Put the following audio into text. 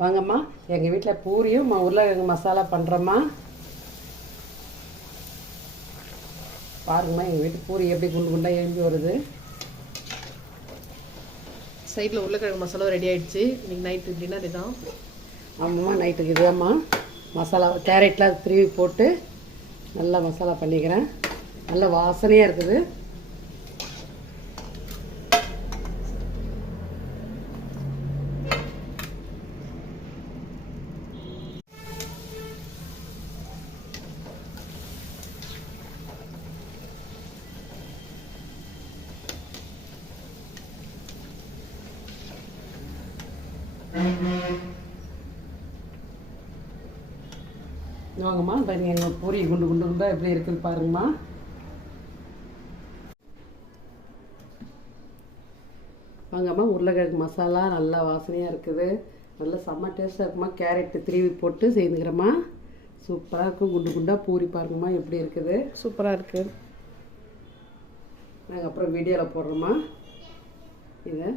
வாங்கம்மா, எங்கள் வீட்டில் பூரியும் உருளைக்கிழங்கு மசாலா பண்ணுறோம்மா. பாருங்கம்மா, எங்கள் வீட்டு பூரி எப்படி குண்டு குண்டாக எழும்பி வருது. சைடில் உருளைக்கிழங்கு மசாலா ரெடி ஆகிடுச்சு. இன்றைக்கி நைட்டு டின்னர் இதுதான். ஆமாம்மா, நைட்டுக்கு இதுதாம்மா மசாலா. கேரட்லாம் திருவி போட்டு நல்லா மசாலா பண்ணிக்கிறேன். நல்ல வாசனையாக இருக்குது. வாங்கம்மா, பாருங்க எங்கள் பூரி குண்டு குண்டு குண்டாக எப்படி இருக்குது பாருங்கம்மா. வாங்கம்மா, உருளைக்கிழங்கு மசாலா நல்லா வாசனையாக இருக்குது. நல்லா செம்ம டேஸ்ட்டாக இருக்குமா. கேரட்டு திருவி போட்டு செய்துக்கிறேம்மா. சூப்பராக இருக்கும். குண்டு குண்டாக பூரி பாருங்கம்மா எப்படி இருக்குது. சூப்பராக இருக்குது. நாங்கள் அப்புறம் வீடியோவில் போடுறோம்மா. இதை